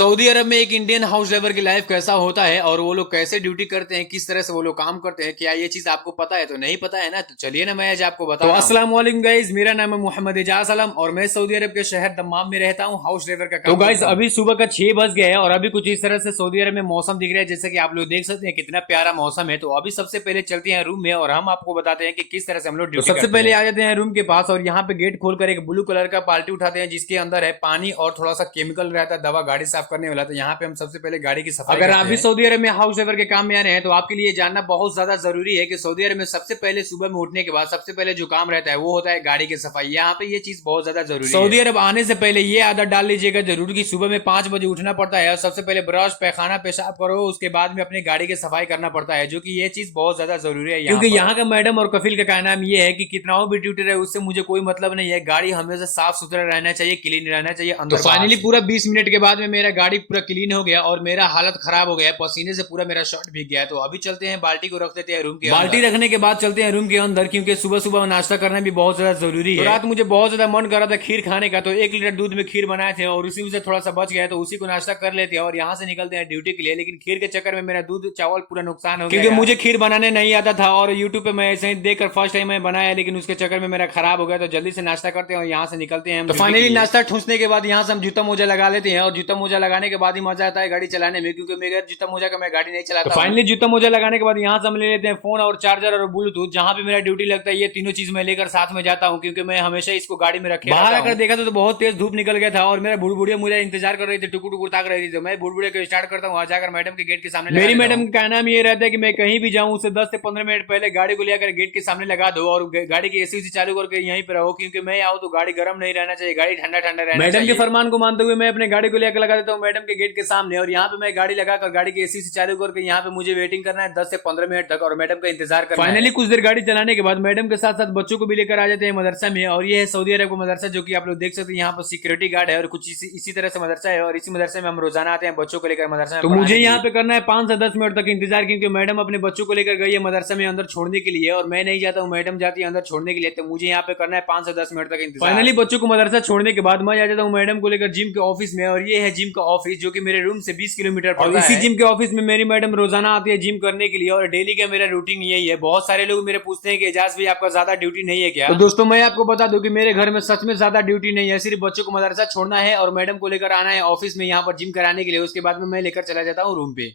Saudi अरब में एक Indian house driver की लाइफ कैसा होता है और वो लोग कैसे ड्यूटी करते हैं, किस तरह से वो लोग काम करते हैं, क्या ये चीज आपको पता है? तो नहीं पता है ना, तो चलिए ना मैं आज आपको बता रहा हूं। अस्सलाम वालेकुम गाइस, मेरा नाम है मोहम्मद एजाज आलम और मैं सऊदी अरब के शहर दम्माम में रहता हूं, हाउस ड्राइवर का काम। तो गाइस अभी सुबह का 6 बज गया है और अभी कुछ इस तरह से सऊदी अरब में मौसम दिख रहा है, जैसे कि आप लोग देख सकते हैं कितना प्यारा मौसम है। तो अभी सबसे पहले चलते हैं रूम में और हम आपको बताते हैं कि किस तरह से हम लोग ड्यूटी। सबसे पहले आ जाते हैं रूम के पास और यहाँ पे गेट खोलकर एक ब्लू कलर का बाल्टी उठाते हैं, जिसके अंदर है पानी और थोड़ा सा केमिकल रहता है, दवा गाड़ी साफ करने वाला। तो यहाँ पे हम सबसे पहले गाड़ी की सफाई। अगर आप भी सऊदी अरब में हाउस ड्राइवर के काम में आ रहे हैं तो आपके लिए जानना बहुत ज्यादा जरूरी है कि सऊदी अरब में सबसे पहले सुबह में उठने के बाद सबसे पहले जो काम रहता है वो होता है गाड़ी की सफाई। यहाँ पे ये चीज बहुत ज्यादा जरूरी है। सऊदी अरब आने से पहले ये आदत डाल लीजिएगा जरूर कि सुबह में 5 बजे उठना पड़ता है और सबसे पहले ब्रश पैखाना पेशाब करो, उसके बाद में अपनी गाड़ी की सफाई करना पड़ता है, जो कि ये चीज बहुत ज्यादा जरूरी है। क्योंकि यहाँ का मैडम और कफिल का कहना ये है कि कितना भी ड्यूटी रहे उससे मुझे कोई मतलब नहीं है, गाड़ी हमेशा साफ सुथरा रहना चाहिए, क्लीन रहना चाहिए। तो फाइनली पूरा 20 मिनट के बाद में मेरा गाड़ी पूरा क्लीन हो गया और मेरा हालत खराब हो गया, पसीने से पूरा मेरा शर्ट भीग गया है। तो अभी चलते हैं बाल्टी को रख देते हैं रूम के बाल्टी रखने के बाद चलते हैं रूम के अंदर, क्योंकि सुबह सुबह नाश्ता करना भी बहुत ज्यादा जरूरी है। रात मुझे बहुत ज्यादा मन कर रहा था खीर खाने का, तो 1 लीटर दूध में खीर बनाए थे और उसी में से थोड़ा सा बच गया, तो उसी को नाश्ता कर लेते हैं और यहाँ से निकलते हैं ड्यूटी के लिए। लेकिन खीर के चक्कर में मेरा दूध चावल पूरा नुकसान हो गया, क्योंकि मुझे खीर बनाने नहीं आता था और यूट्यूब पे मैं ऐसे ही देखकर फर्स्ट टाइम मैं बनाया, लेकिन उसके चक्कर में मेरा खराब हो गया। तो जल्दी से नाश्ता करते हैं और यहाँ से निकलते हैं। तो फाइनली नाश्ता ठूसने के बाद यहाँ से हम जूता मोजा लगा लेते हैं और जूता मोजा लगाने के बाद ही मजा आता है गाड़ी चलाने में, क्योंकि मेरे जूता मोजा का मैं गाड़ी नहीं चलाता। तो फाइनली जूता मोजा लगाने के बाद यहाँ से हम ले लेते हैं फोन और चार्जर और ब्लूटूथ। जहाँ पे मेरा ड्यूटी लगता है ये तीनों चीज मैं लेकर साथ में जाता हूँ, क्योंकि मैं हमेशा इसको गाड़ी में रखे। बाहर आकर देखा तो बहुत तेज धूप निकल गया था और मेरा बुढ़बुढ़िया मुझे इंतजार कर रही थी, टुकुर टुकुर ताक रही थी। तो मैं बुढ़बुढ़िया को स्टार्ट करता हूँ, वहां जाकर मैडम के गेट के सामने। मेरी मैडम का नाम ये रहता है कि मैं कहीं भी जाऊँ उससे 10 से 15 मिनट पहले गाड़ी को लेकर गेट के सामने लगा दो और गाड़ी की एसी चालू करके यहीं पे रहो, क्योंकि मैं आऊँ तो गाड़ी गर्म नहीं रहना चाहिए, गाड़ी ठंडा ठंडा रहना चाहिए। मैडम के फरमान को मानते हुए मैं अपने गाड़ी को लेकर लगा देता हूँ मैडम के गेट के सामने और यहाँ पे मैं गाड़ी लगाकर गाड़ी की एसी चालू करके यहाँ पे मुझे वेटिंग करना है 10 से 15 मिनट तक और मैडम का इंतजार करना है। फाइनली कुछ देर गाड़ी चलाने के बाद मैडम के साथ साथ बच्चों को भी लेकर आ जाते हैं मदरसा में। और ये है सऊदी अरब का मदरसा, जो कि आप लोग देख सकते हैं यहाँ पर सिक्योरिटी गार्ड है और कुछ इसी तरह से मदरसा है और इसी मदरसे में हम रोजाना आते हैं बच्चों को लेकर मदरसा में। तो मुझे यहाँ पे करना है 5 से 10 मिनट तक इंतजार, क्योंकि मैडम अपने बच्चों को लेकर गई है मदरसा में अंदर छोड़ने के लिए और मैं नहीं जाता हूँ, मैडम जाती है अंदर छोड़ने के लिए। तो मुझे यहाँ पे करना है 5 से 10 मिनट तक इंतजार। फाइनली बच्चों को मदरसा छोड़ने के बाद मैं आ जाता हूँ मैडम को लेकर जिम के ऑफिस में और ये है जिम का ऑफिस, जो कि मेरे रूम से 20 किलोमीटर पड़ता है। इसी जिम के ऑफिस में मेरी मैडम रोजाना आती है जिम करने के लिए और डेली का मेरा रूटीन यही है। बहुत सारे लोग मेरे पूछते हैं कि एजाज भाई आपका ज्यादा ड्यूटी नहीं है क्या? तो दोस्तों मैं आपको बता दूं कि मेरे घर में सच में ज्यादा ड्यूटी नहीं है, सिर्फ बच्चों को मदरसा छोड़ना है और मैडम को लेकर आना है ऑफिस में यहाँ पर जिम कराने के लिए। उसके बाद में मैं लेकर चला जाता हूँ रूम पे।